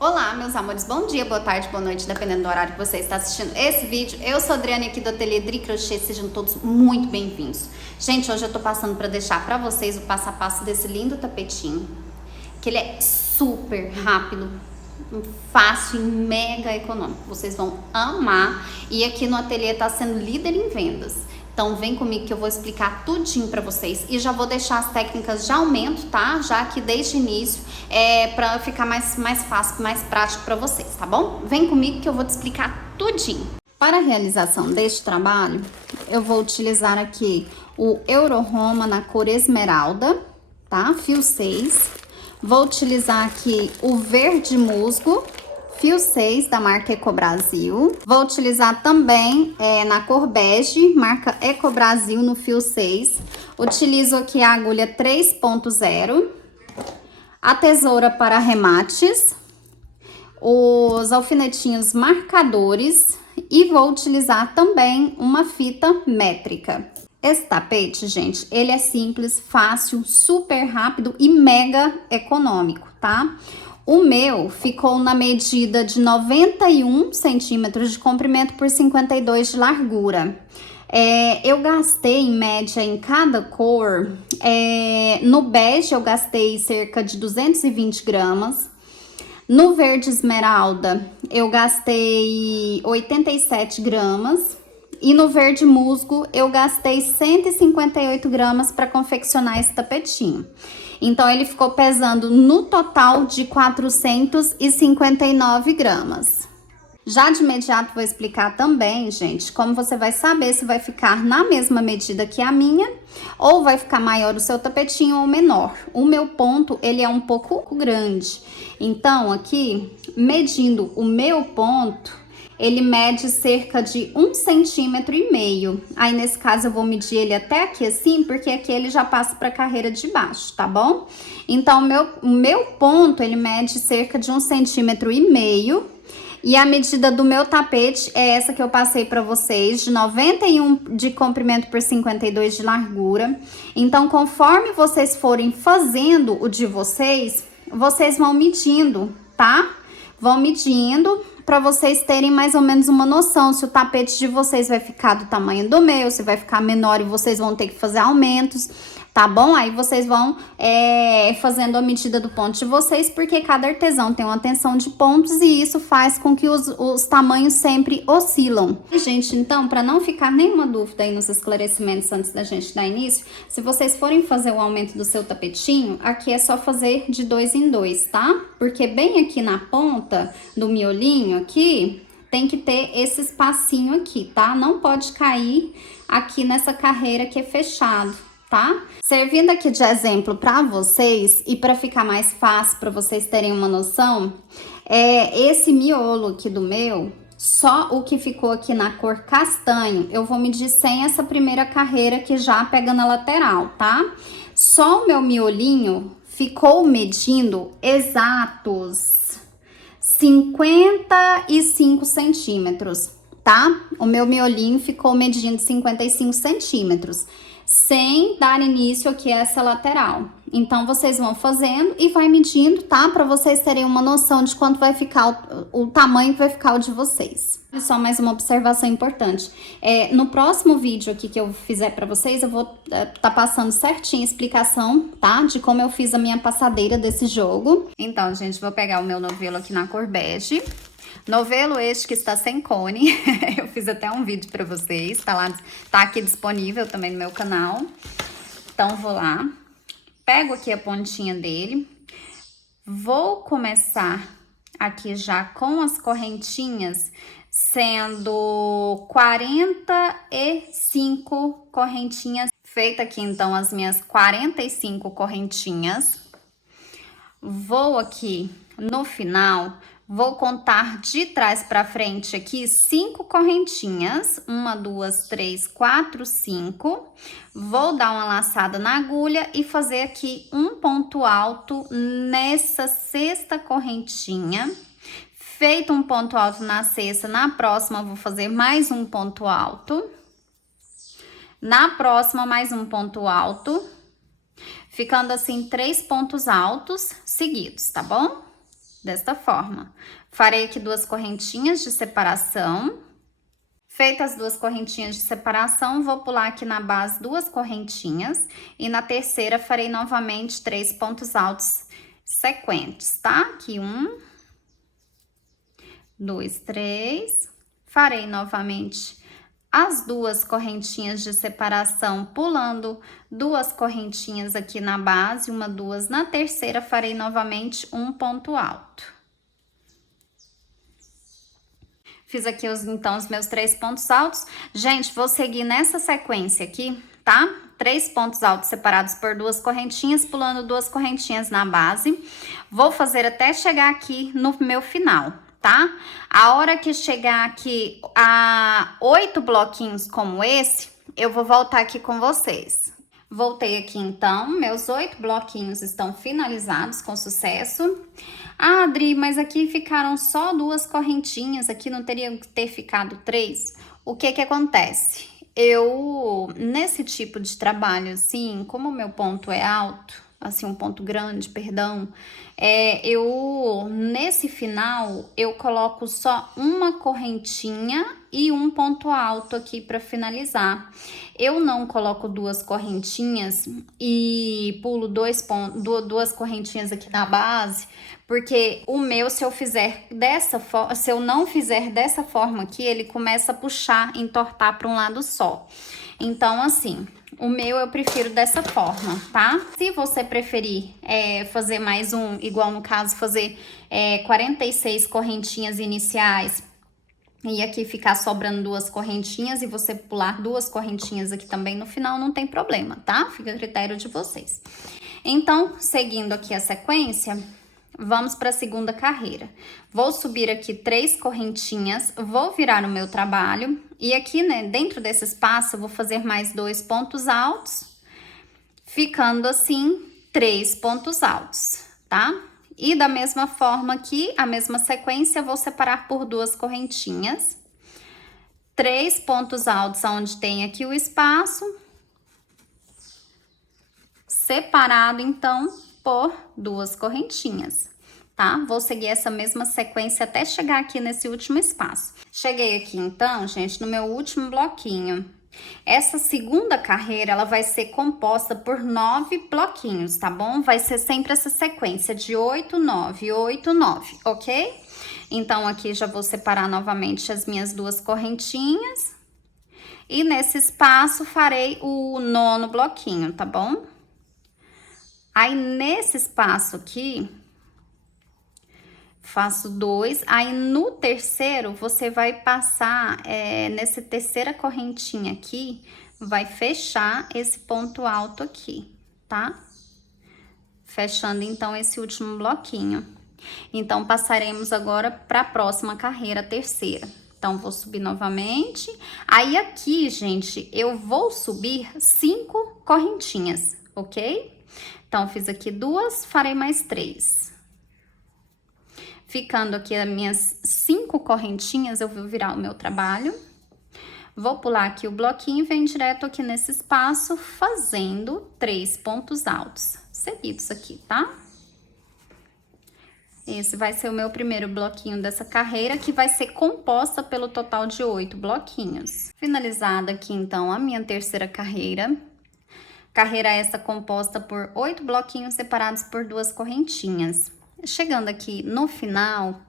Olá, meus amores, bom dia, boa tarde, boa noite, dependendo do horário que você está assistindo esse vídeo. Eu sou a Adriane aqui do Ateliê Dri Crochê, sejam todos muito bem-vindos. Gente, hoje eu tô passando para deixar para vocês o passo a passo desse lindo tapetinho, que ele é super rápido, fácil e mega econômico. Vocês vão amar e aqui no ateliê tá sendo líder em vendas. Então vem comigo que eu vou explicar tudinho pra vocês e já vou deixar as técnicas de aumento, tá? Já aqui desde o início, pra ficar mais fácil, mais prático pra vocês, tá bom? Vem comigo que eu vou te explicar tudinho. Para a realização deste trabalho, eu vou utilizar aqui o Euro Roma na cor esmeralda, tá? Fio 6. Vou utilizar aqui o verde musgo, fio 6 da marca Ecobrasil. Vou utilizar também na cor bege, marca Ecobrasil no fio 6. Utilizo aqui a agulha 3.0, a tesoura para arremates, os alfinetinhos marcadores e vou utilizar também uma fita métrica. Esse tapete, gente, ele é simples, fácil, super rápido e mega econômico, tá? O meu ficou na medida de 91 centímetros de comprimento por 52 de largura. Eu gastei em média em cada cor, no bege eu gastei cerca de 220 gramas, no verde esmeralda eu gastei 87 gramas e no verde musgo eu gastei 158 gramas para confeccionar esse tapetinho. Então, ele ficou pesando no total de 459 gramas. Já de imediato vou explicar também, gente, como você vai saber se vai ficar na mesma medida que a minha ou vai ficar maior o seu tapetinho ou menor. O meu ponto, ele é um pouco grande. Então, aqui, medindo o meu ponto, ele mede cerca de 1,5 centímetro. Aí, nesse caso, eu vou medir ele até aqui assim, porque aqui ele já passa para a carreira de baixo, tá bom? Então, o meu ponto, ele mede cerca de 1,5 centímetro. E a medida do meu tapete é essa que eu passei para vocês, de 91 de comprimento por 52 de largura. Então, conforme vocês forem fazendo o de vocês, vocês vão medindo, tá? Vão medindo para vocês terem mais ou menos uma noção se o tapete de vocês vai ficar do tamanho do meu, se vai ficar menor e vocês vão ter que fazer aumentos, tá bom? Aí vocês vão fazendo a medida do ponto de vocês, porque cada artesão tem uma tensão de pontos e isso faz com que os tamanhos sempre oscilam. E, gente, então, para não ficar nenhuma dúvida aí nos esclarecimentos antes da gente dar início, se vocês forem fazer o aumento do seu tapetinho, aqui é só fazer de 2 em 2, tá? Porque bem aqui na ponta do miolinho aqui, tem que ter esse espacinho aqui, tá? Não pode cair aqui nessa carreira que é fechado, tá? Servindo aqui de exemplo para vocês e para ficar mais fácil para vocês terem uma noção, esse miolo aqui do meu, só o que ficou aqui na cor castanho, eu vou medir sem essa primeira carreira que já pega na lateral, tá? Só o meu miolinho ficou medindo exatos 55 centímetros, tá? O meu miolinho ficou medindo 55 centímetros, sem dar início aqui a essa lateral. Então, vocês vão fazendo e vai medindo, tá? Pra vocês terem uma noção de quanto vai ficar o tamanho que vai ficar o de vocês. E só mais uma observação importante. No próximo vídeo aqui que eu fizer pra vocês, eu vou tá passando certinho a explicação, tá? De como eu fiz a minha passadeira desse jogo. Então, gente, vou pegar o meu novelo aqui na cor bege. Novelo este que está sem cone, eu fiz até um vídeo para vocês, tá aqui disponível também no meu canal. Então, vou lá, pego aqui a pontinha dele, vou começar aqui já com as correntinhas, sendo 45 correntinhas. Feita aqui, então, as minhas 45 correntinhas, vou aqui no final... Vou contar de trás para frente aqui 5 correntinhas, 1, 2, 3, 4, 5. Vou dar uma laçada na agulha e fazer aqui um ponto alto nessa sexta correntinha. Feito um ponto alto na sexta, na próxima vou fazer mais um ponto alto. Na próxima, mais um ponto alto. Ficando assim 3 pontos altos seguidos, tá bom? desta forma. Farei aqui 2 correntinhas de separação. Feitas as 2 correntinhas de separação, vou pular aqui na base 2 correntinhas e na terceira farei novamente 3 pontos altos sequentes, tá? Aqui 1, 2, 3. Farei novamente as 2 correntinhas de separação, pulando 2 correntinhas aqui na base, 1, 2. Na terceira, farei novamente um ponto alto. Fiz aqui, então, os meus 3 pontos altos. Gente, vou seguir nessa sequência aqui, tá? 3 pontos altos separados por 2 correntinhas, pulando 2 correntinhas na base. Vou fazer até chegar aqui no meu final, tá? A hora que chegar aqui a 8 bloquinhos como esse, eu vou voltar aqui com vocês. Voltei aqui então, meus 8 bloquinhos estão finalizados com sucesso. Ah, Adri, mas aqui ficaram só 2 correntinhas, aqui não teriam que ter ficado 3? O que que acontece? Eu, nesse tipo de trabalho assim, como o meu ponto é alto, assim, um ponto grande, perdão, nesse final, eu coloco só uma correntinha e um ponto alto aqui para finalizar. Eu não coloco 2 correntinhas e pulo 2 correntinhas aqui na base, porque o meu, se eu não fizer dessa forma aqui, ele começa a puxar, entortar para um lado só. Então, assim, o meu eu prefiro dessa forma, tá? Se você preferir fazer mais igual no caso, fazer 46 correntinhas iniciais e aqui ficar sobrando 2 correntinhas e você pular 2 correntinhas aqui também no final, não tem problema, tá? Fica a critério de vocês. Então, seguindo aqui a sequência, vamos para a segunda carreira. Vou subir aqui 3 correntinhas, vou virar o meu trabalho e aqui, né, dentro desse espaço, eu vou fazer mais 2 pontos altos, ficando assim 3 pontos altos, tá? E da mesma forma aqui, a mesma sequência, eu vou separar por 2 correntinhas, 3 pontos altos onde tem aqui o espaço, separado então por 2 correntinhas, tá? Vou seguir essa mesma sequência até chegar aqui nesse último espaço. Cheguei aqui então, gente, no meu último bloquinho. Essa segunda carreira, ela vai ser composta por 9 bloquinhos, tá bom? Vai ser sempre essa sequência de 8, 9, 8, 9, ok? Então, aqui já vou separar novamente as minhas 2 correntinhas. E nesse espaço, farei o 9º bloquinho, tá bom? Aí, nesse espaço aqui, faço 2, aí no terceiro, você vai passar, nessa terceira correntinha aqui, vai fechar esse ponto alto aqui, tá? Fechando, então, esse último bloquinho. Então, passaremos agora para a próxima carreira, a terceira. Então, vou subir novamente. Aí, aqui, gente, eu vou subir 5 correntinhas, ok? Então, fiz aqui 2, farei mais 3. Ficando aqui as minhas 5 correntinhas, eu vou virar o meu trabalho. Vou pular aqui o bloquinho e venho direto aqui nesse espaço, fazendo 3 pontos altos seguidos aqui, tá? Esse vai ser o meu primeiro bloquinho dessa carreira, que vai ser composta pelo total de 8 bloquinhos. Finalizada aqui, então, a minha terceira carreira. Carreira essa composta por 8 bloquinhos separados por 2 correntinhas. Chegando aqui no final,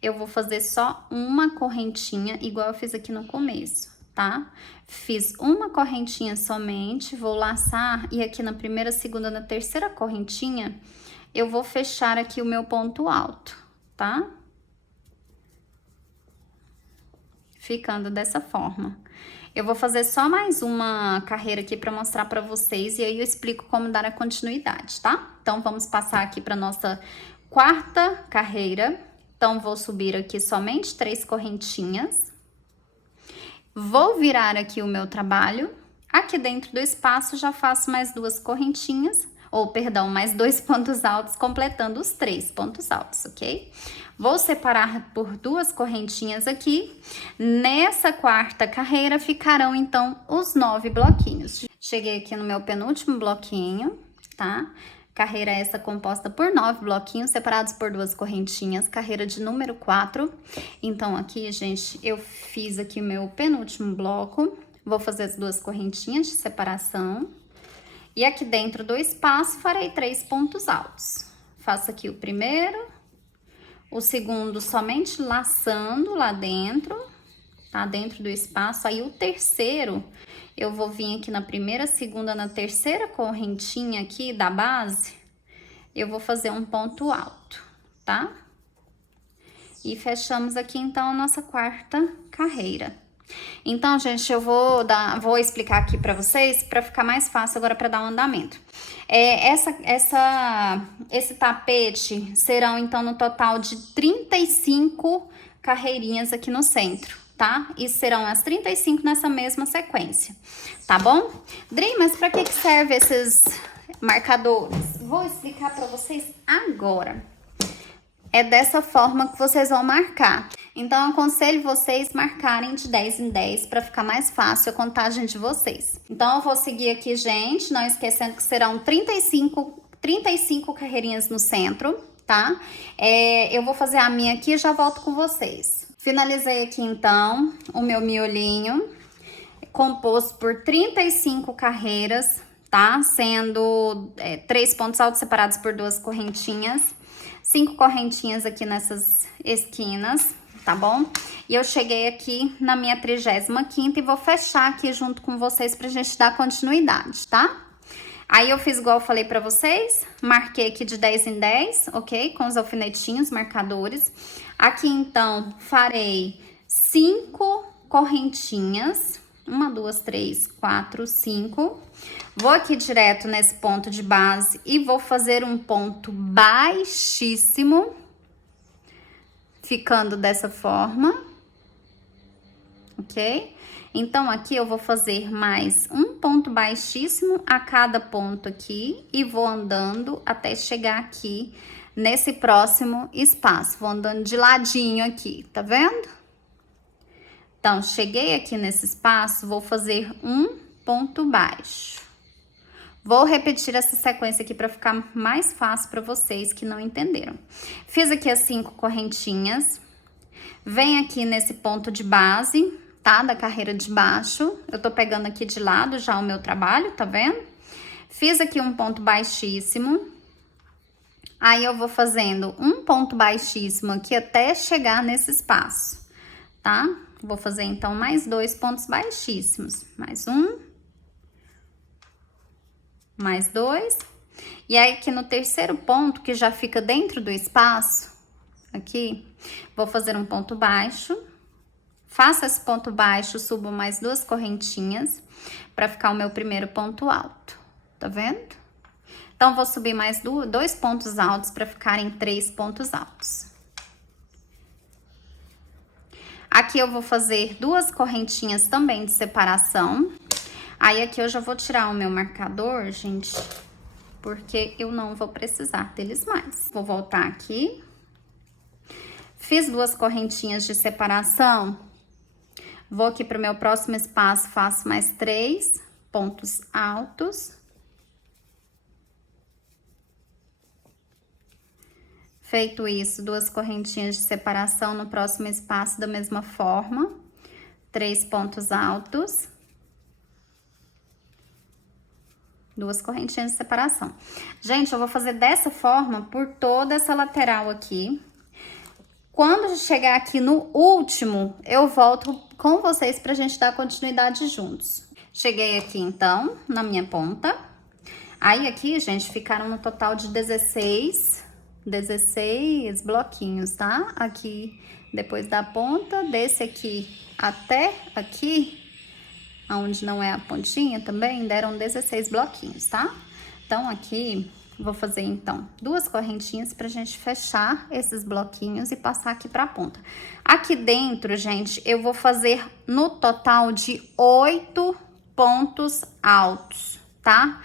eu vou fazer só uma correntinha, igual eu fiz aqui no começo, tá? Fiz uma correntinha somente, vou laçar, e aqui na primeira, segunda, na terceira correntinha, eu vou fechar aqui o meu ponto alto, tá? Ficando dessa forma. Eu vou fazer só mais uma carreira aqui para mostrar para vocês, e aí eu explico como dar a continuidade, tá? Então, vamos passar aqui para nossa quarta carreira. Então, vou subir aqui somente 3 correntinhas. Vou virar aqui o meu trabalho. Aqui dentro do espaço, já faço mais 2 correntinhas, ou, perdão, mais 2 pontos altos, completando os 3 pontos altos, ok? Vou separar por 2 correntinhas aqui. Nessa quarta carreira, ficarão, então, os 9 bloquinhos. Cheguei aqui no meu penúltimo bloquinho, tá? Carreira essa composta por 9 bloquinhos separados por 2 correntinhas, carreira de número 4. Então, aqui, gente, eu fiz aqui o meu penúltimo bloco. Vou fazer as 2 correntinhas de separação. E aqui dentro do espaço, farei 3 pontos altos. Faço aqui o primeiro, o segundo somente laçando lá dentro, tá? Dentro do espaço. Aí, o terceiro, eu vou vir aqui na primeira, segunda, na terceira correntinha aqui da base, eu vou fazer um ponto alto, tá? E fechamos aqui, então, a nossa quarta carreira. Então, gente, eu vou explicar aqui pra vocês, pra ficar mais fácil agora pra dar um andamento. Esse tapete serão, então, no total de 35 carreirinhas aqui no centro, tá? E serão as 35 nessa mesma sequência, tá bom? Dri, mas pra que serve esses marcadores? Vou explicar pra vocês agora. É dessa forma que vocês vão marcar. Então, eu aconselho vocês marcarem de 10 em 10 para ficar mais fácil a contagem de vocês. Então, eu vou seguir aqui, gente, não esquecendo que serão 35 carreirinhas no centro, tá? Eu vou fazer a minha aqui e já volto com vocês. Finalizei aqui, então, o meu miolinho, composto por 35 carreiras, tá? Sendo 3 pontos altos separados por 2 correntinhas. 5 correntinhas aqui nessas esquinas, tá bom? E eu cheguei aqui na minha 35ª e vou fechar aqui junto com vocês pra gente dar continuidade, tá? Aí eu fiz igual eu falei pra vocês, marquei aqui de 10 em 10, ok? Com os alfinetinhos, marcadores. Aqui, então, farei 5 correntinhas. 1, 2, 3, 4, 5. Vou aqui direto nesse ponto de base e vou fazer um ponto baixíssimo, ficando dessa forma, ok? Então, aqui eu vou fazer mais um ponto baixíssimo a cada ponto aqui e vou andando até chegar aqui nesse próximo espaço. Vou andando de ladinho aqui, tá vendo? Então, cheguei aqui nesse espaço, vou fazer um ponto baixo. Vou repetir essa sequência aqui para ficar mais fácil para vocês que não entenderam. Fiz aqui as 5 correntinhas. Vem aqui nesse ponto de base, tá? Da carreira de baixo. Eu tô pegando aqui de lado já o meu trabalho, tá vendo? Fiz aqui um ponto baixíssimo. Aí, eu vou fazendo um ponto baixíssimo aqui até chegar nesse espaço, tá? Vou fazer, então, mais 2 pontos baixíssimos. Mais um. Mais 2. E aí, aqui no terceiro ponto, que já fica dentro do espaço, aqui, vou fazer um ponto baixo. Faço esse ponto baixo, subo mais 2 correntinhas, pra ficar o meu primeiro ponto alto. Tá vendo? Então, vou subir mais 2 pontos altos pra ficarem 3 pontos altos. Aqui eu vou fazer 2 correntinhas também de separação. Aí, aqui eu já vou tirar o meu marcador, gente, porque eu não vou precisar deles mais. Vou voltar aqui. Fiz 2 correntinhas de separação. Vou aqui pro meu próximo espaço, faço mais 3 pontos altos. Feito isso, 2 correntinhas de separação no próximo espaço da mesma forma. 3 pontos altos. 2 correntinhas de separação. Gente, eu vou fazer dessa forma por toda essa lateral aqui. Quando chegar aqui no último, eu volto com vocês pra gente dar continuidade juntos. Cheguei aqui, então, na minha ponta. Aí, aqui, gente, ficaram no total de 16 bloquinhos, tá? Aqui, depois da ponta, desse aqui até aqui, onde não é a pontinha também, deram 16 bloquinhos, tá? Então, aqui, vou fazer, então, 2 correntinhas pra gente fechar esses bloquinhos e passar aqui pra ponta. Aqui dentro, gente, eu vou fazer no total de 8 pontos altos, tá?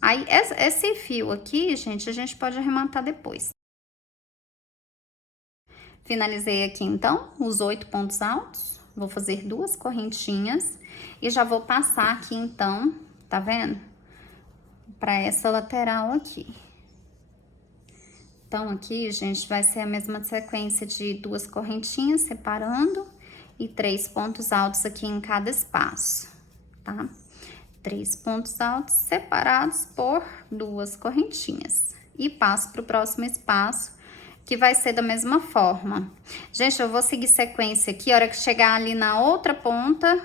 Aí, esse fio aqui, gente, a gente pode arrematar depois. Finalizei aqui, então, os 8 pontos altos. Vou fazer 2 correntinhas e já vou passar aqui, então, tá vendo? para essa lateral aqui. Então, aqui, gente, vai ser a mesma sequência de 2 correntinhas separando e 3 pontos altos aqui em cada espaço, tá? 3 pontos altos separados por 2 correntinhas. E passo pro próximo espaço, que vai ser da mesma forma. Gente, eu vou seguir sequência aqui, a hora que chegar ali na outra ponta,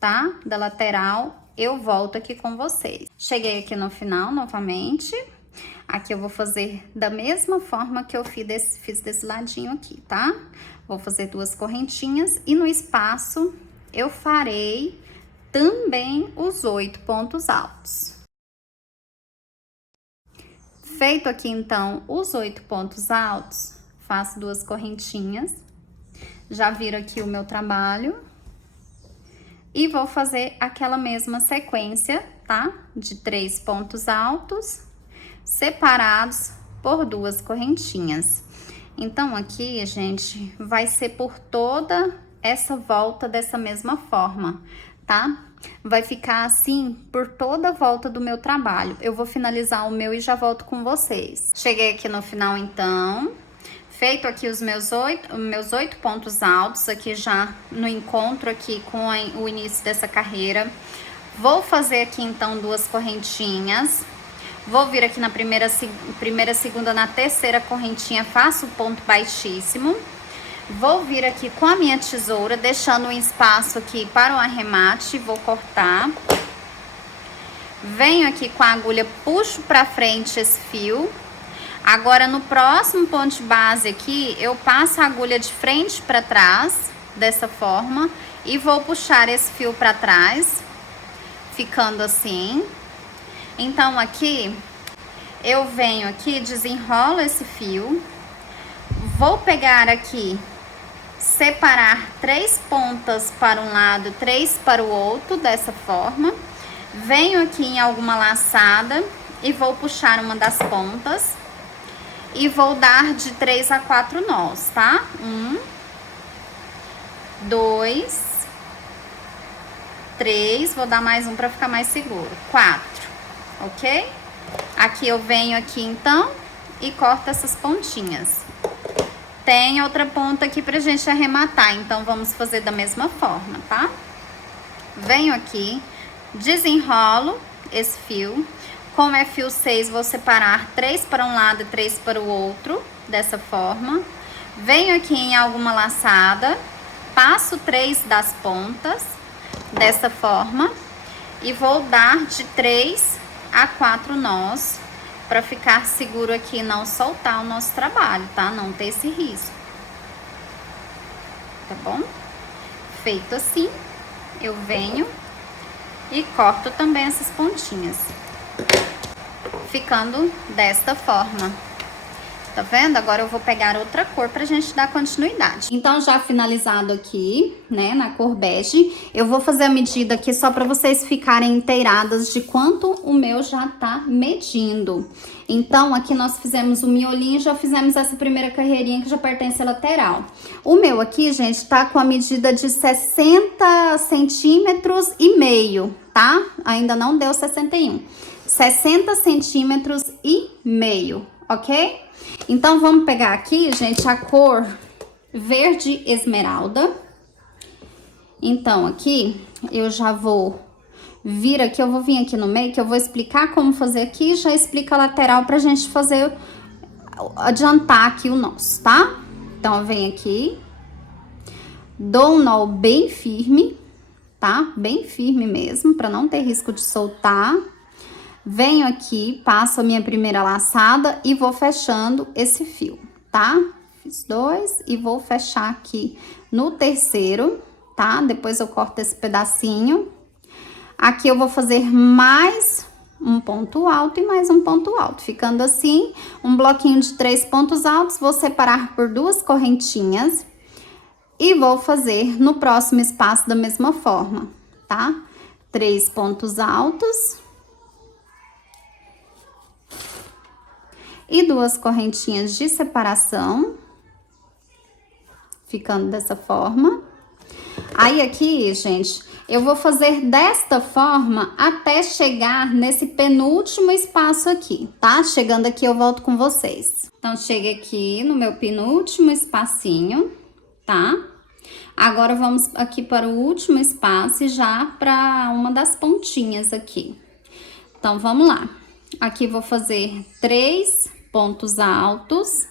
tá? Da lateral, eu volto aqui com vocês. Cheguei aqui no final, novamente. Aqui eu vou fazer da mesma forma que eu fiz desse ladinho aqui, tá? Vou fazer 2 correntinhas e no espaço eu farei também os 8 pontos altos. Feito aqui, então, os 8 pontos altos, faço 2 correntinhas. Já viro aqui o meu trabalho. E vou fazer aquela mesma sequência, tá? De 3 pontos altos separados por 2 correntinhas. Então, aqui, gente, vai ser por toda essa volta dessa mesma forma, tá? Vai ficar assim por toda a volta do meu trabalho. Eu vou finalizar o meu e já volto com vocês. Cheguei aqui no final, então. Feito aqui os meus 8 pontos altos, aqui já no encontro aqui com o início dessa carreira. Vou fazer aqui, então, 2 correntinhas. Vou vir aqui na primeira, segunda, na terceira correntinha, faço o ponto baixíssimo. Vou vir aqui com a minha tesoura, deixando um espaço aqui para o arremate, vou cortar. Venho aqui com a agulha, puxo pra frente esse fio. Agora, no próximo ponto de base aqui, eu passo a agulha de frente para trás, dessa forma, e vou puxar esse fio para trás, ficando assim. Então, aqui, eu venho aqui, desenrolo esse fio, vou pegar aqui, separar 3 pontas para um lado, 3 para o outro, dessa forma. Venho aqui em alguma laçada e vou puxar uma das pontas e vou dar de 3 a 4 nós, tá? 1, 2, 3, vou dar mais um para ficar mais seguro, 4. Ok? Aqui eu venho aqui, então, e corto essas pontinhas. Tem outra ponta aqui pra gente arrematar, então vamos fazer da mesma forma, tá? Venho aqui, desenrolo esse fio. Como é fio 6, vou separar 3 para um lado e 3 para o outro, dessa forma. Venho aqui em alguma laçada, passo 3 das pontas, dessa forma. E vou dar de 3 a 4 nós, para ficar seguro aqui, não soltar o nosso trabalho, tá? Não ter esse risco. Tá bom? Feito assim, eu venho e corto também essas pontinhas, ficando desta forma. Tá vendo? Agora eu vou pegar outra cor pra gente dar continuidade. Então, já finalizado aqui, né, na cor bege, eu vou fazer a medida aqui só pra vocês ficarem inteiradas de quanto o meu já tá medindo. Então, aqui nós fizemos o miolinho, já fizemos essa primeira carreirinha que já pertence à lateral. O meu aqui, gente, tá com a medida de 60 centímetros e meio, tá? Ainda não deu 61. 60 centímetros e meio, ok? Então, vamos pegar aqui, gente, a cor verde esmeralda. Então, aqui, eu já vou vir aqui, eu vou vir aqui no meio, que eu vou explicar como fazer aqui, já explica a lateral pra gente fazer, adiantar aqui o nosso, tá? Então, eu venho aqui, dou um nó bem firme, tá? Bem firme mesmo, pra não ter risco de soltar. Venho aqui, passo a minha primeira laçada e vou fechando esse fio, tá? Fiz 2 e vou fechar aqui no terceiro, tá? Depois eu corto esse pedacinho. Aqui eu vou fazer mais um ponto alto e mais um ponto alto, ficando assim, um bloquinho de 3 pontos altos. Vou separar por 2 correntinhas e vou fazer no próximo espaço da mesma forma, tá? 3 pontos altos. E 2 correntinhas de separação, ficando dessa forma. Aí aqui, gente, Eu vou fazer desta forma até chegar nesse penúltimo espaço aqui, tá? Chegando aqui eu volto com vocês. Então, cheguei aqui no meu penúltimo espacinho, tá? Agora, vamos aqui para o último espaço e já para uma das pontinhas aqui. Então, vamos lá. Aqui vou fazer 3 pontos altos.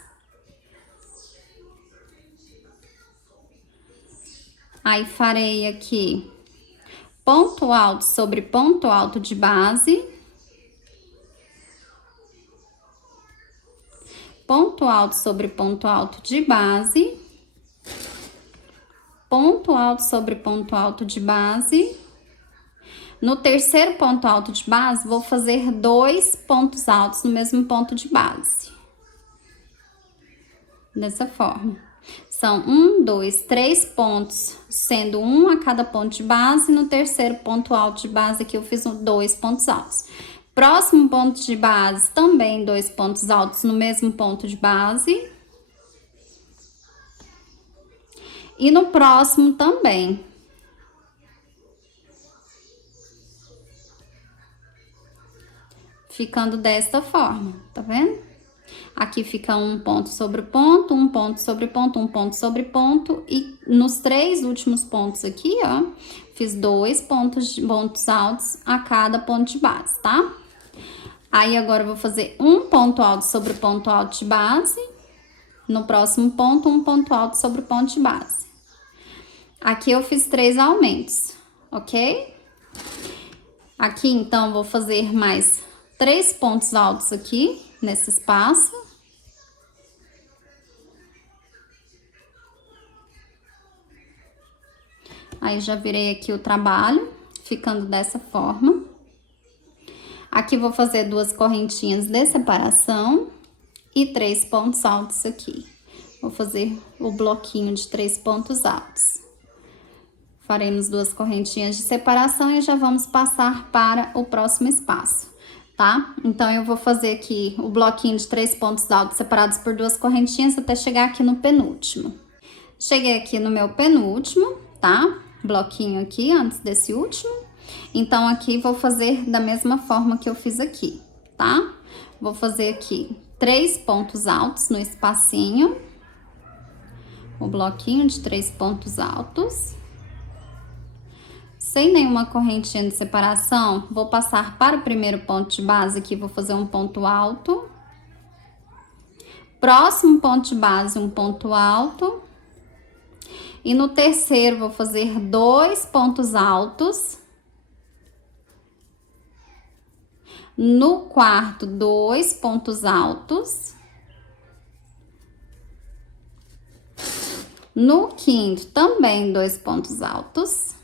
Aí, farei aqui ponto alto sobre ponto alto de base. Ponto alto sobre ponto alto de base. Ponto alto sobre ponto alto de base. No terceiro ponto alto de base, vou fazer 2 pontos altos no mesmo ponto de base. Dessa forma. São 1, 2, 3 pontos, sendo um a cada ponto de base. No terceiro ponto alto de base aqui eu fiz 2 pontos altos. Próximo ponto de base, também 2 pontos altos no mesmo ponto de base. E no próximo também. Ficando desta forma, tá vendo? Aqui fica um ponto sobre ponto, um ponto sobre ponto, um ponto sobre ponto. E nos 3 últimos pontos aqui, ó, fiz 2 pontos altos a cada ponto de base, tá? Aí, agora eu vou fazer um ponto alto sobre ponto alto de base. No próximo ponto, um ponto alto sobre ponto de base. Aqui eu fiz 3 aumentos, ok? Aqui, então, vou fazer mais 3 pontos altos aqui, nesse espaço. Aí, já virei aqui o trabalho, ficando dessa forma. Aqui, vou fazer 2 correntinhas de separação e 3 pontos altos aqui. Vou fazer o bloquinho de 3 pontos altos. Faremos 2 correntinhas de separação e já vamos passar para o próximo espaço, tá? Então, eu vou fazer aqui o bloquinho de 3 pontos altos separados por 2 correntinhas até chegar aqui no penúltimo. Cheguei aqui no meu penúltimo, tá? Bloquinho aqui antes desse último. Então, aqui vou fazer da mesma forma que eu fiz aqui, tá? Vou fazer aqui 3 pontos altos no espacinho. O bloquinho de 3 pontos altos. Sem nenhuma correntinha de separação, vou passar para o primeiro ponto de base aqui, vou fazer um ponto alto. Próximo ponto de base, um ponto alto. E no terceiro, vou fazer 2 pontos altos. No quarto, 2 pontos altos. No quinto, também 2 pontos altos.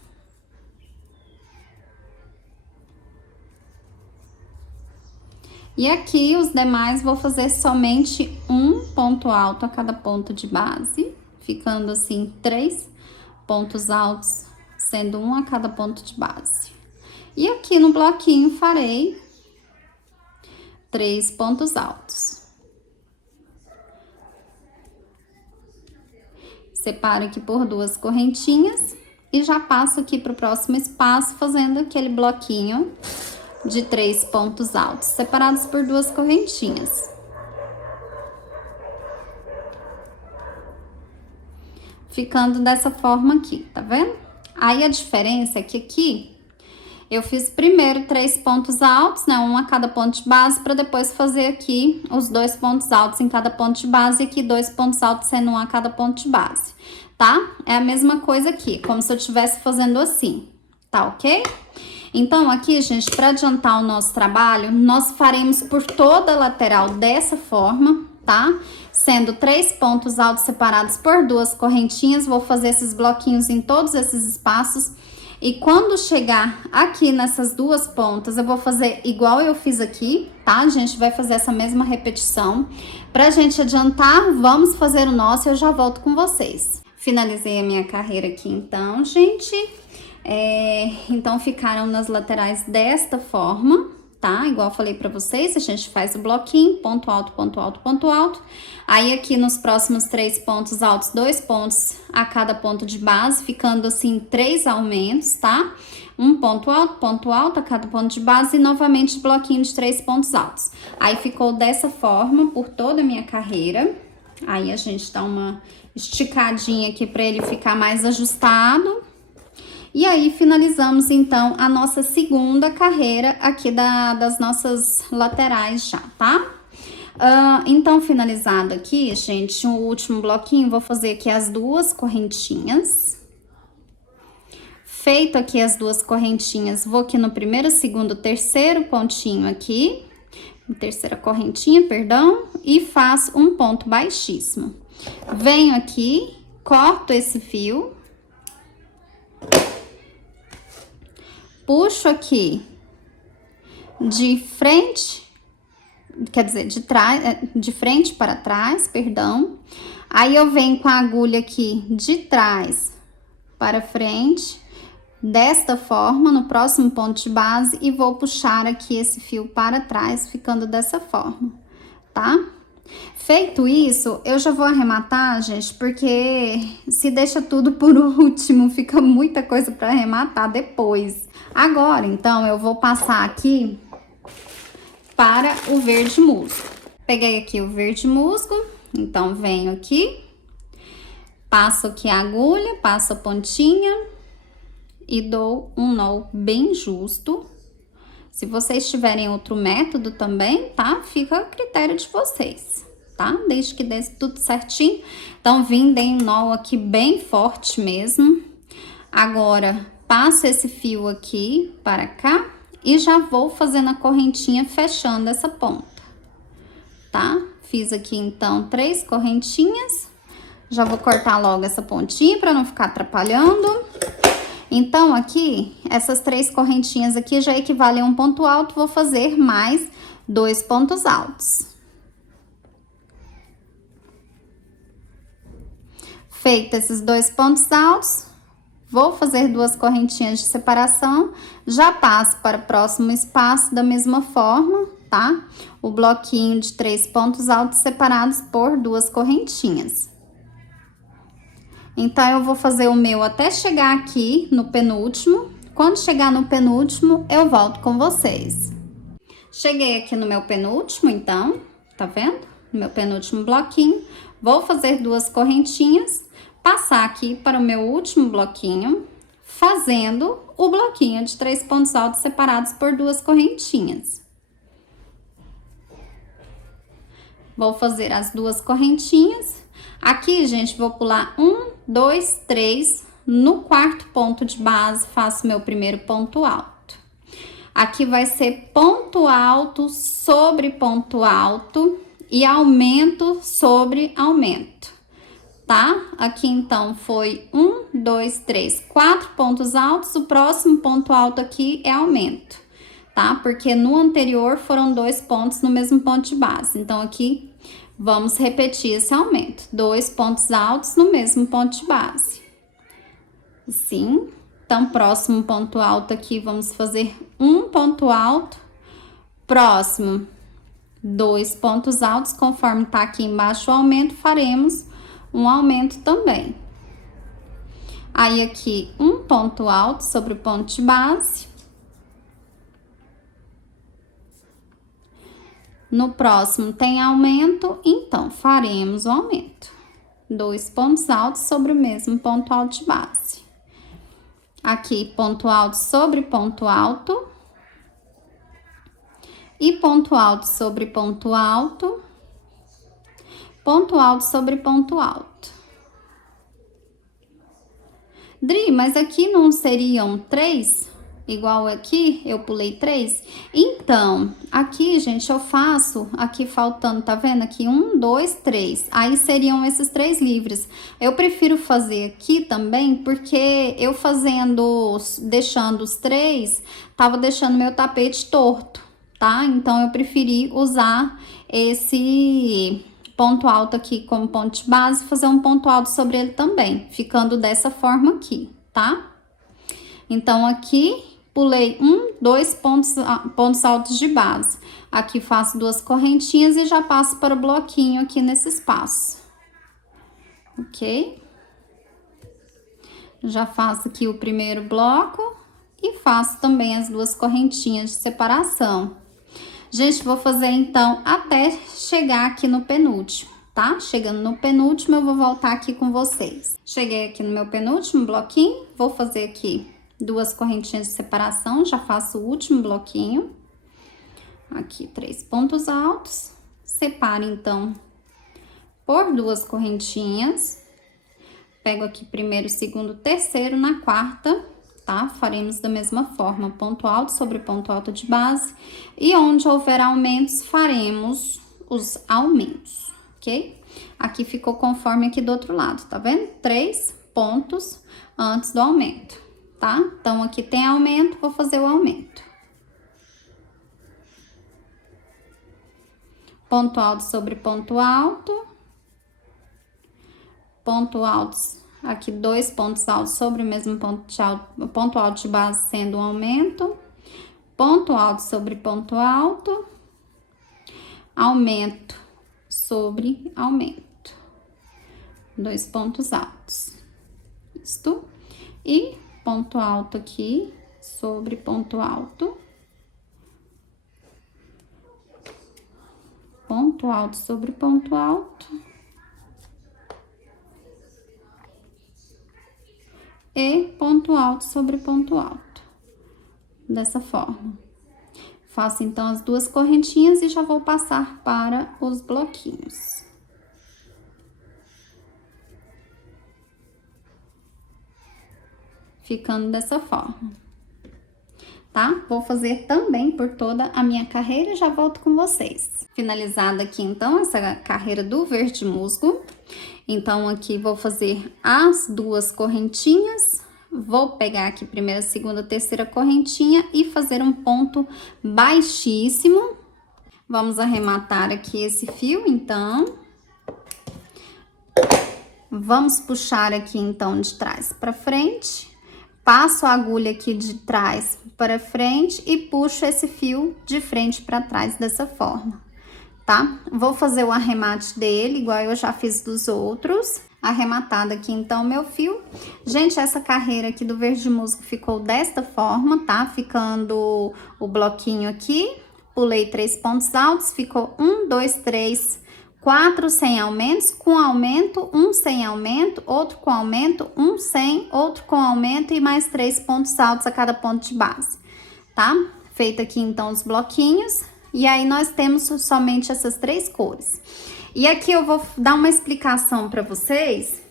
E aqui, os demais, vou fazer somente um ponto alto a cada ponto de base, ficando assim 3 pontos altos, sendo um a cada ponto de base. E aqui no bloquinho, farei 3 pontos altos. Separo aqui por 2 correntinhas e já passo aqui para o próximo espaço, fazendo aquele bloquinho de 3 pontos altos, separados por 2 correntinhas. Ficando dessa forma aqui, tá vendo? Aí, a diferença é que aqui eu fiz primeiro 3 pontos altos, né? Um a cada ponto de base, para depois fazer aqui os 2 pontos altos em cada ponto de base, e aqui 2 pontos altos sendo um a cada ponto de base, tá? É a mesma coisa aqui, como se eu estivesse fazendo assim, tá ok? Então, aqui, gente, para adiantar o nosso trabalho, nós faremos por toda a lateral dessa forma, tá? Sendo 3 pontos altos separados por 2 correntinhas, vou fazer esses bloquinhos em todos esses espaços. E quando chegar aqui nessas 2 pontas, eu vou fazer igual eu fiz aqui, tá? A gente vai fazer essa mesma repetição. Pra gente adiantar, vamos fazer o nosso e eu já volto com vocês. Finalizei a minha carreira aqui, então, gente. Então, ficaram nas laterais desta forma, tá? Igual eu falei pra vocês, a gente faz o bloquinho, ponto alto, ponto alto, ponto alto. Aí aqui nos próximos 3 pontos altos, 2 pontos a cada ponto de base, ficando assim 3 aumentos, tá? Um ponto alto a cada ponto de base e novamente bloquinho de 3 pontos altos. Aí ficou dessa forma por toda a minha carreira. Aí a gente dá uma esticadinha aqui pra ele ficar mais ajustado. E aí, finalizamos, então, a nossa segunda carreira aqui das nossas laterais já, tá? Então, finalizado aqui, gente, o último bloquinho, vou fazer aqui as 2 correntinhas. Feito aqui as 2 correntinhas, vou aqui no primeiro, segundo, terceiro pontinho aqui, terceira correntinha, perdão, e faço um ponto baixíssimo. Venho aqui, corto esse fio. Puxo aqui de frente, quer dizer, de frente para trás, perdão. Aí eu venho com a agulha aqui de trás para frente, desta forma, no próximo ponto de base, e vou puxar aqui esse fio para trás, ficando dessa forma, tá? Feito isso, eu já vou arrematar, gente, porque se deixa tudo por último, fica muita coisa para arrematar depois. Agora, então, eu vou passar aqui para o verde musgo. Peguei aqui o verde musgo, então venho aqui, passo aqui a agulha, passo a pontinha e dou um nó bem justo. Se vocês tiverem outro método também, tá? Fica a critério de vocês, tá? Desde que dê tudo certinho. Então, vim, dei um nó aqui bem forte mesmo. Agora, passo esse fio aqui para cá e já vou fazendo a correntinha fechando essa ponta, tá? Fiz aqui, então, 3 correntinhas. Já vou cortar logo essa pontinha para não ficar atrapalhando. Então, aqui, essas 3 correntinhas aqui já equivalem a um ponto alto, vou fazer mais 2 pontos altos. Feito esses 2 pontos altos, vou fazer 2 correntinhas de separação, já passo para o próximo espaço da mesma forma, tá? O bloquinho de 3 pontos altos separados por 2 correntinhas. Então, eu vou fazer o meu até chegar aqui no penúltimo. Quando chegar no penúltimo, eu volto com vocês. Cheguei aqui no meu penúltimo, então, tá vendo? No meu penúltimo bloquinho. Vou fazer 2 correntinhas, passar aqui para o meu último bloquinho, fazendo o bloquinho de 3 pontos altos separados por 2 correntinhas. Vou fazer as 2 correntinhas. Aqui, gente, vou pular 1, 2, 3. No 4º ponto de base, faço meu primeiro ponto alto. Aqui vai ser ponto alto sobre ponto alto e aumento sobre aumento, tá? Aqui, então, foi 1, 2, 3, 4 pontos altos. O próximo ponto alto aqui é aumento, tá? Porque no anterior foram 2 pontos no mesmo ponto de base. Então, aqui vamos repetir esse aumento. 2 pontos altos no mesmo ponto de base. Assim. Então, próximo ponto alto aqui, vamos fazer um ponto alto. Próximo, 2 pontos altos. Conforme tá aqui embaixo o aumento, faremos um aumento também. Aí, aqui, um ponto alto sobre o ponto de base. No próximo tem aumento, então faremos o aumento. 2 pontos altos sobre o mesmo ponto alto de base. Aqui, ponto alto sobre ponto alto. E ponto alto sobre ponto alto. Ponto alto sobre ponto alto. Dri, mas aqui não seriam 3? Igual aqui, eu pulei 3. Então, aqui, gente, eu faço, aqui faltando, tá vendo? Aqui 1, 2, 3. Aí seriam esses 3 livres. Eu prefiro fazer aqui também, porque eu fazendo, deixando os 3, tava deixando meu tapete torto, tá? Então, eu preferi usar esse ponto alto aqui como ponto de base, fazer um ponto alto sobre ele também, ficando dessa forma aqui, tá? Então, aqui, pulei 1, 2 pontos altos de base. Aqui faço 2 correntinhas e já passo para o bloquinho aqui nesse espaço. Ok? Já faço aqui o primeiro bloco e faço também as 2 correntinhas de separação. Gente, vou fazer então até chegar aqui no penúltimo, tá? Chegando no penúltimo, eu vou voltar aqui com vocês. Cheguei aqui no meu penúltimo bloquinho, vou fazer aqui 2 correntinhas de separação, já faço o último bloquinho. Aqui 3 pontos altos, separo então por 2 correntinhas. Pego aqui primeiro, segundo, terceiro, na quarta, tá? Faremos da mesma forma, ponto alto sobre ponto alto de base. E onde houver aumentos, faremos os aumentos, ok? Aqui ficou conforme aqui do outro lado, tá vendo? 3 pontos antes do aumento, tá? Então, aqui tem aumento, vou fazer o aumento. Ponto alto sobre ponto alto. Ponto altos, aqui 2 pontos altos sobre o mesmo ponto alto de base sendo um aumento. Ponto alto sobre ponto alto. Aumento sobre aumento. 2 pontos altos. Isto. E ponto alto aqui sobre ponto alto. Ponto alto sobre ponto alto. E ponto alto sobre ponto alto, dessa forma. Faço então as 2 correntinhas e já vou passar para os bloquinhos. Ficando dessa forma, tá? Vou fazer também por toda a minha carreira e já volto com vocês. Finalizada aqui então essa carreira do verde musgo. Então, aqui vou fazer as 2 correntinhas, vou pegar aqui primeira, segunda, terceira correntinha e fazer um ponto baixíssimo. Vamos arrematar aqui esse fio, então. Vamos puxar aqui, então, de trás para frente. Passo a agulha aqui de trás para frente e puxo esse fio de frente para trás dessa forma. Tá? Vou fazer o arremate dele, igual eu já fiz dos outros. Arrematado aqui, então, meu fio. Gente, essa carreira aqui do verde musgo ficou desta forma, tá? Ficando o bloquinho aqui. Pulei 3 pontos altos, ficou 1, 2, 3, 4 sem aumentos. Com aumento, 1 sem aumento, outro com aumento, 1 sem, outro com aumento e mais 3 pontos altos a cada ponto de base, tá? Feito aqui, então, os bloquinhos. E aí, nós temos somente essas 3 cores. E aqui eu vou dar uma explicação para vocês,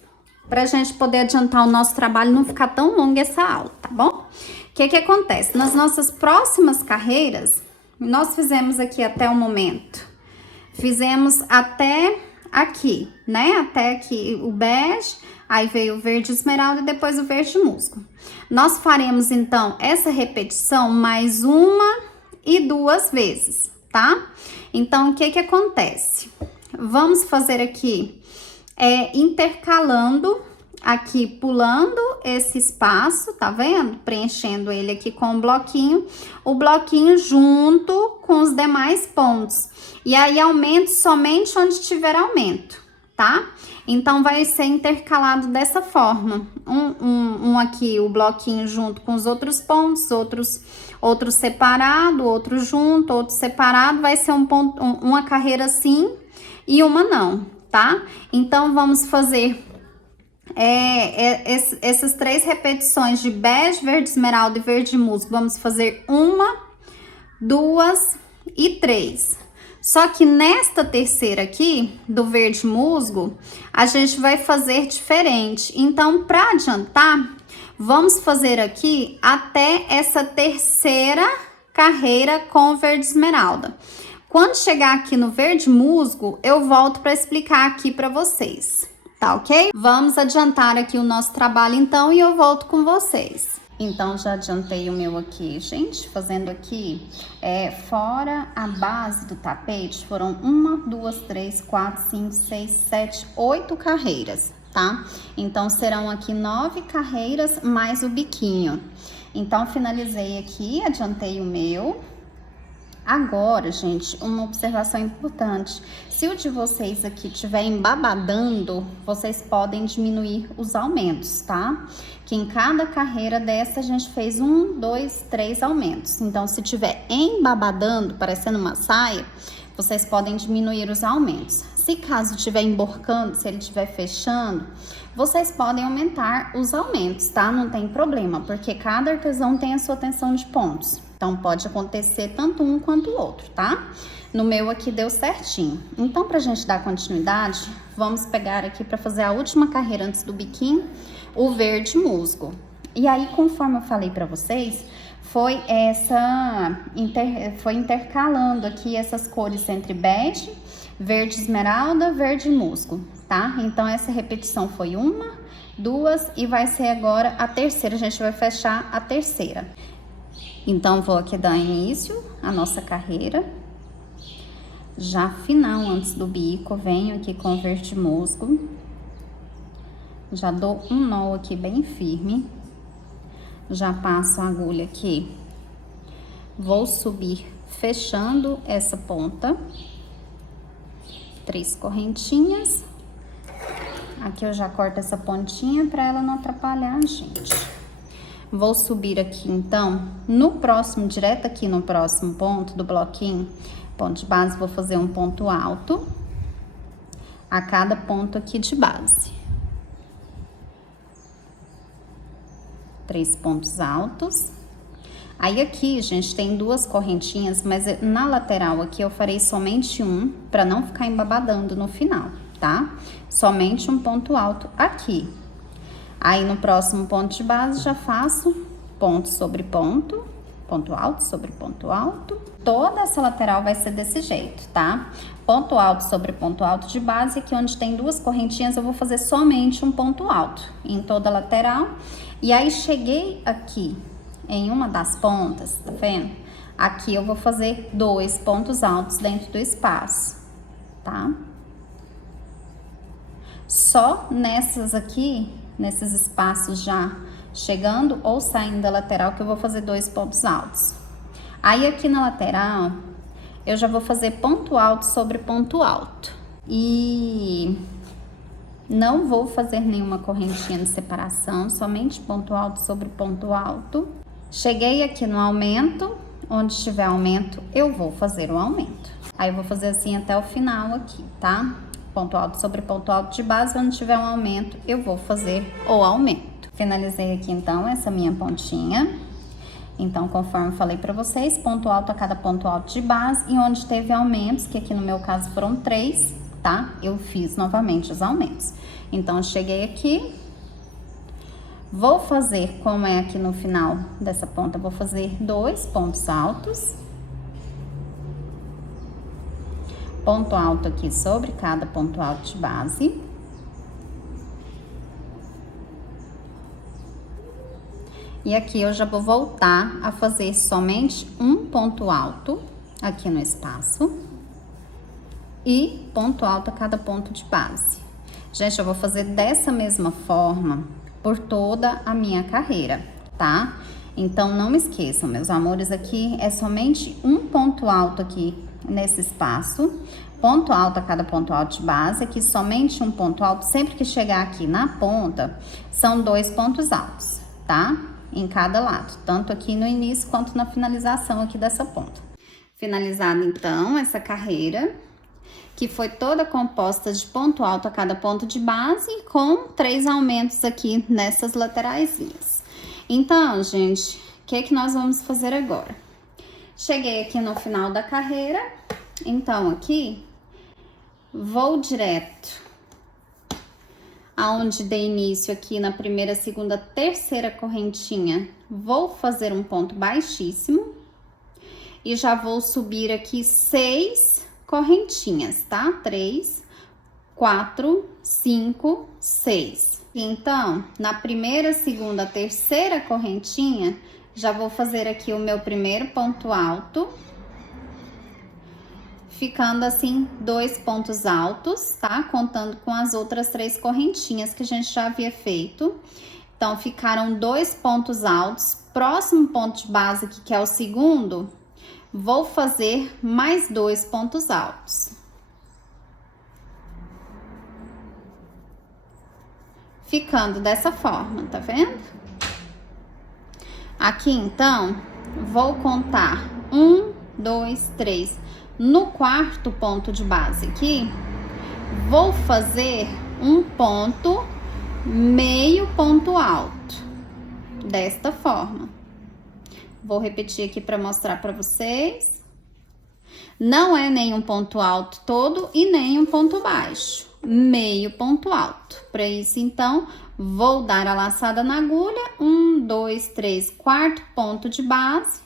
pra gente poder adiantar o nosso trabalho e não ficar tão longa essa aula, tá bom? O que que acontece? Nas nossas próximas carreiras, nós fizemos aqui até o momento. Fizemos até aqui, né? Até aqui o bege, aí veio o verde esmeralda e depois o verde musgo. Nós faremos, então, essa repetição mais 1 e 2 vezes, tá? Então, o que que acontece? Vamos fazer aqui, intercalando, aqui pulando esse espaço, tá vendo? Preenchendo ele aqui com o bloquinho junto com os demais pontos. E aí, aumento somente onde tiver aumento, tá? Então, vai ser intercalado dessa forma. Um aqui, o bloquinho junto com os outros pontos, outro separado, outro junto, outro separado, vai ser uma carreira assim e uma não, tá? Então, vamos fazer essas 3 repetições de bege, verde esmeralda e verde musgo. Vamos fazer 1, 2 e 3. Só que nesta terceira aqui, do verde musgo, a gente vai fazer diferente. Então, para adiantar, vamos fazer aqui até essa terceira carreira com verde esmeralda. Quando chegar aqui no verde musgo, eu volto para explicar aqui para vocês, tá ok? Vamos adiantar aqui o nosso trabalho então e eu volto com vocês. Então, já adiantei o meu aqui, gente, fazendo aqui, fora a base do tapete, foram 1, 2, 3, 4, 5, 6, 7, 8 carreiras, tá? Então, serão aqui 9 carreiras mais o biquinho. Então, finalizei aqui, adiantei o meu. Agora, gente, uma observação importante. Se o de vocês aqui estiver embabadando, vocês podem diminuir os aumentos, tá? Que em cada carreira dessa a gente fez 1, 2, 3 aumentos. Então, se tiver embabadando, parecendo uma saia, vocês podem diminuir os aumentos. Se caso estiver emborcando, se ele estiver fechando, vocês podem aumentar os aumentos, tá? Não tem problema, porque cada artesão tem a sua tensão de pontos. Então, pode acontecer tanto um quanto o outro, tá? No meu aqui deu certinho. Então, pra gente dar continuidade, vamos pegar aqui pra fazer a última carreira antes do biquinho, o verde musgo. E aí, conforme eu falei pra vocês, foi intercalando aqui essas cores entre bege, verde esmeralda, verde musgo, tá? Então, essa repetição foi 1, 2 e vai ser agora a terceira. A gente vai fechar a terceira. Então, vou aqui dar início à nossa carreira. Já final antes do bico, venho aqui com o verde musgo. Já dou um nó aqui bem firme. Já passo a agulha aqui. Vou subir fechando essa ponta. 3 correntinhas. Aqui eu já corto essa pontinha para ela não atrapalhar a gente. Vou subir aqui, então, direto aqui no próximo ponto do bloquinho, ponto de base, vou fazer um ponto alto a cada ponto aqui de base. 3 pontos altos. Aí aqui, gente, tem 2 correntinhas, mas na lateral aqui eu farei somente um, para não ficar embabadando no final, tá? Somente um ponto alto aqui. Aí, no próximo ponto de base, já faço ponto sobre ponto, ponto alto sobre ponto alto. Toda essa lateral vai ser desse jeito, tá? Ponto alto sobre ponto alto de base. Aqui onde tem 2 correntinhas, eu vou fazer somente um ponto alto em toda a lateral. E aí, cheguei aqui em uma das pontas, tá vendo? Aqui eu vou fazer 2 pontos altos dentro do espaço, tá? Só nessas aqui, nesses espaços já chegando ou saindo da lateral, que eu vou fazer 2 pontos altos. Aí, aqui na lateral, eu já vou fazer ponto alto sobre ponto alto. E não vou fazer nenhuma correntinha de separação, somente ponto alto sobre ponto alto. Cheguei aqui no aumento, onde tiver aumento, eu vou fazer o aumento. Aí, eu vou fazer assim até o final aqui, tá? Ponto alto sobre ponto alto de base, onde tiver um aumento, eu vou fazer o aumento. Finalizei aqui, então, essa minha pontinha. Então, conforme falei pra vocês, ponto alto a cada ponto alto de base, e onde teve aumentos, que aqui no meu caso foram 3, tá? Eu fiz novamente os aumentos. Então, cheguei aqui, vou fazer, como é aqui no final dessa ponta, vou fazer 2 pontos altos. Ponto alto aqui sobre cada ponto alto de base. E aqui eu já vou voltar a fazer somente um ponto alto aqui no espaço. E ponto alto a cada ponto de base. Gente, eu vou fazer dessa mesma forma por toda a minha carreira, tá? Então, não esqueçam, meus amores, aqui é somente um ponto alto aqui nesse espaço, ponto alto a cada ponto alto de base, aqui somente um ponto alto. Sempre que chegar aqui na ponta, são 2 pontos altos, tá? Em cada lado, tanto aqui no início quanto na finalização aqui dessa ponta. Finalizada, então, essa carreira, que foi toda composta de ponto alto a cada ponto de base, com 3 aumentos aqui nessas lateraisinhas. Então, gente, o que nós vamos fazer agora? Cheguei aqui no final da carreira, então aqui vou direto aonde dei início aqui na primeira, segunda, terceira correntinha, vou fazer um ponto baixíssimo e já vou subir aqui 6 correntinhas, tá? 3, 4, 5, 6. Então, na primeira, segunda, terceira correntinha, já vou fazer aqui o meu primeiro ponto alto, ficando assim 2 pontos altos, tá? Contando com as outras 3 correntinhas que a gente já havia feito. Então, ficaram 2 pontos altos. Próximo ponto de base aqui, que é o segundo, vou fazer mais 2 pontos altos. Ficando dessa forma, tá vendo? Aqui, então, vou contar 1, 2, 3. No quarto ponto de base aqui, vou fazer um ponto, meio ponto alto, desta forma. Vou repetir aqui para mostrar para vocês. Não é nenhum ponto alto todo e nem um ponto baixo, meio ponto alto. Para isso, então, vou dar a laçada na agulha, 1, 2, 3, quarto ponto de base.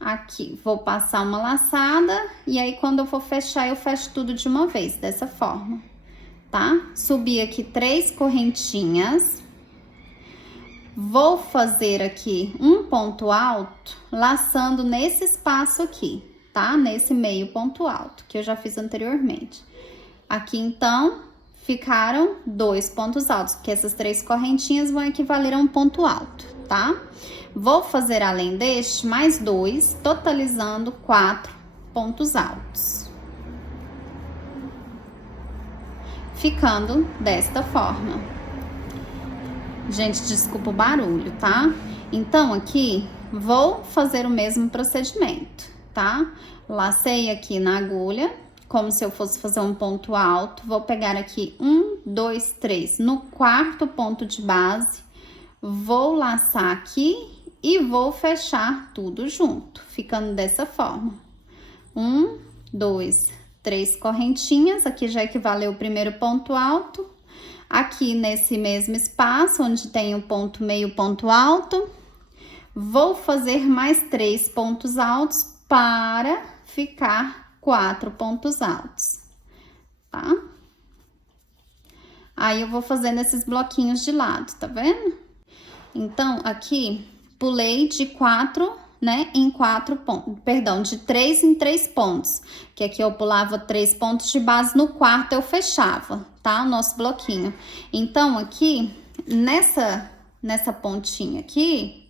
Aqui, vou passar uma laçada e aí quando eu for fechar, eu fecho tudo de uma vez, dessa forma, tá? Subi aqui 3 correntinhas. Vou fazer aqui um ponto alto, laçando nesse espaço aqui, tá? Nesse meio ponto alto, que eu já fiz anteriormente. Aqui, então, ficaram 2 pontos altos, porque essas 3 correntinhas vão equivaler a um ponto alto, tá? Vou fazer, além deste, mais 2, totalizando 4 pontos altos. Ficando desta forma. Gente, desculpa o barulho, tá? Então, aqui, vou fazer o mesmo procedimento, tá? Lacei aqui na agulha, como se eu fosse fazer um ponto alto. Vou pegar aqui 1, 2, 3, no quarto ponto de base. Vou laçar aqui e vou fechar tudo junto, ficando dessa forma. 1, 2, 3 correntinhas, aqui já equivaleu o primeiro ponto alto. Aqui nesse mesmo espaço, onde tem o ponto meio ponto alto, vou fazer mais 3 pontos altos para ficar 4 pontos altos, tá? Aí, eu vou fazendo esses bloquinhos de lado, tá vendo? Então, aqui, pulei de 4, né, em 4 pontos, perdão, de 3 em 3 pontos, que aqui eu pulava 3 pontos de base, no quarto eu fechava, tá, o nosso bloquinho. Então, aqui, nessa pontinha aqui,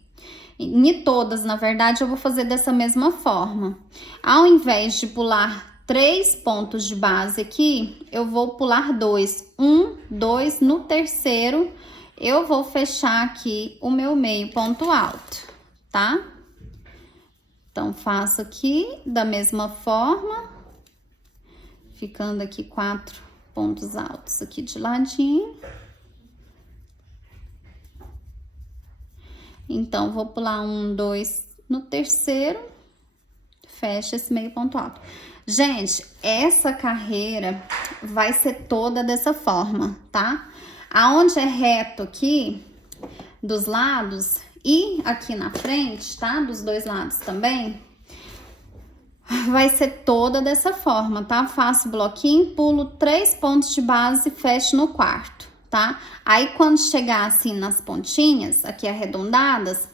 em todas, na verdade, eu vou fazer dessa mesma forma. Ao invés de pular 3 pontos de base aqui, eu vou pular 2, 1, 2, no terceiro, eu vou fechar aqui o meu meio ponto alto, tá? Então, faço aqui da mesma forma, ficando aqui 4 pontos altos aqui de ladinho. Então, vou pular 1, 2 no terceiro, fecha esse meio ponto alto. Gente, essa carreira vai ser toda dessa forma, tá? Aonde é reto aqui, dos lados e aqui na frente, tá? Dos dois lados também, vai ser toda dessa forma, tá? Faço bloquinho, pulo 3 pontos de base e fecho no quarto, tá? Aí, quando chegar assim nas pontinhas, aqui arredondadas,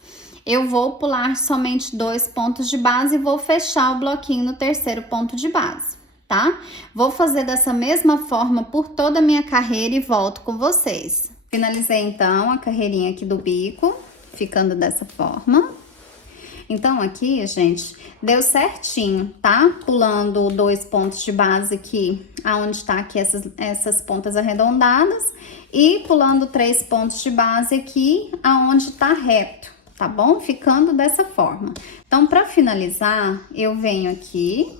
eu vou pular somente 2 pontos de base e vou fechar o bloquinho no terceiro ponto de base, tá? Vou fazer dessa mesma forma por toda a minha carreira e volto com vocês. Finalizei, então, a carreirinha aqui do bico, ficando dessa forma. Então, aqui, gente, deu certinho, tá? Pulando 2 pontos de base aqui, aonde tá aqui essas pontas arredondadas, e pulando 3 pontos de base aqui, aonde tá reto, tá bom? Ficando dessa forma. Então, pra finalizar, eu venho aqui,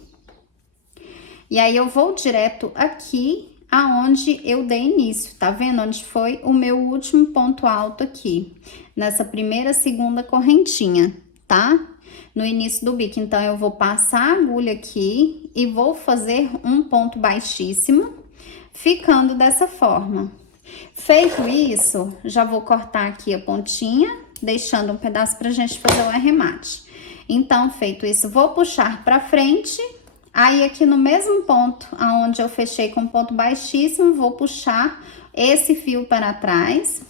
e aí eu vou direto aqui, aonde eu dei início, tá vendo? Onde foi o meu último ponto alto aqui, nessa primeira, segunda correntinha, tá? No início do bico. Então, eu vou passar a agulha aqui e vou fazer um ponto baixíssimo, ficando dessa forma. Feito isso, já vou cortar aqui a pontinha, deixando um pedaço pra gente fazer o arremate. Então, feito isso, vou puxar pra frente. Aí, aqui no mesmo ponto, aonde eu fechei com ponto baixíssimo, vou puxar esse fio para trás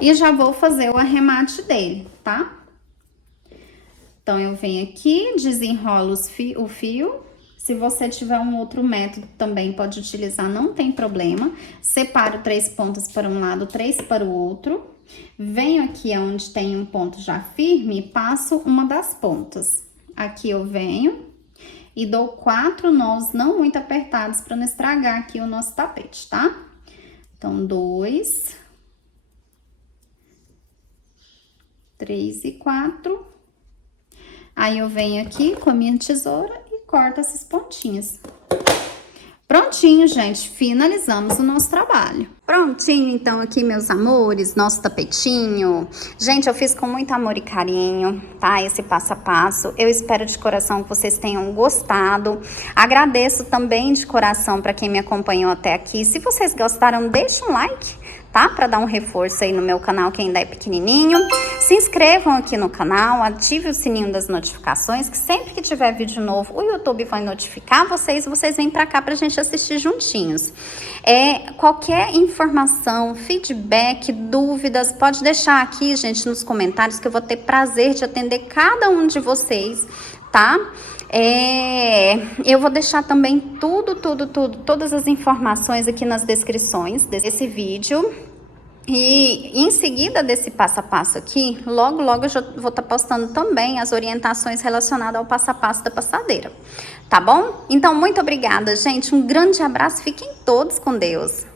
e já vou fazer o arremate dele, tá? Então, eu venho aqui, desenrolo o fio, Se você tiver um outro método também pode utilizar, não tem problema. Separo 3 pontas para um lado, 3 para o outro. Venho aqui onde tem um ponto já firme e passo uma das pontas. Aqui eu venho e dou 4 nós não muito apertados para não estragar aqui o nosso tapete, tá? Então, 2, 3 e 4. Aí eu venho aqui com a minha tesoura e corto essas pontinhas. Prontinho, gente, finalizamos o nosso trabalho. Prontinho, então, aqui, meus amores, nosso tapetinho. Gente, eu fiz com muito amor e carinho, tá? Esse passo a passo. Eu espero de coração que vocês tenham gostado. Agradeço também de coração para quem me acompanhou até aqui. Se vocês gostaram, deixa um like, tá? Para dar um reforço aí no meu canal, que ainda é pequenininho. Se inscrevam aqui no canal, ative o sininho das notificações, que sempre que tiver vídeo novo, o YouTube vai notificar vocês, vocês vêm pra cá pra gente assistir juntinhos. Qualquer informação, feedback, dúvidas, pode deixar aqui, gente, nos comentários, que eu vou ter prazer de atender cada um de vocês, tá? Eu vou deixar também todas as informações aqui nas descrições desse vídeo. E em seguida desse passo a passo aqui, logo eu já vou estar postando também as orientações relacionadas ao passo a passo da passadeira, tá bom? Então, muito obrigada, gente. Um grande abraço. Fiquem todos com Deus.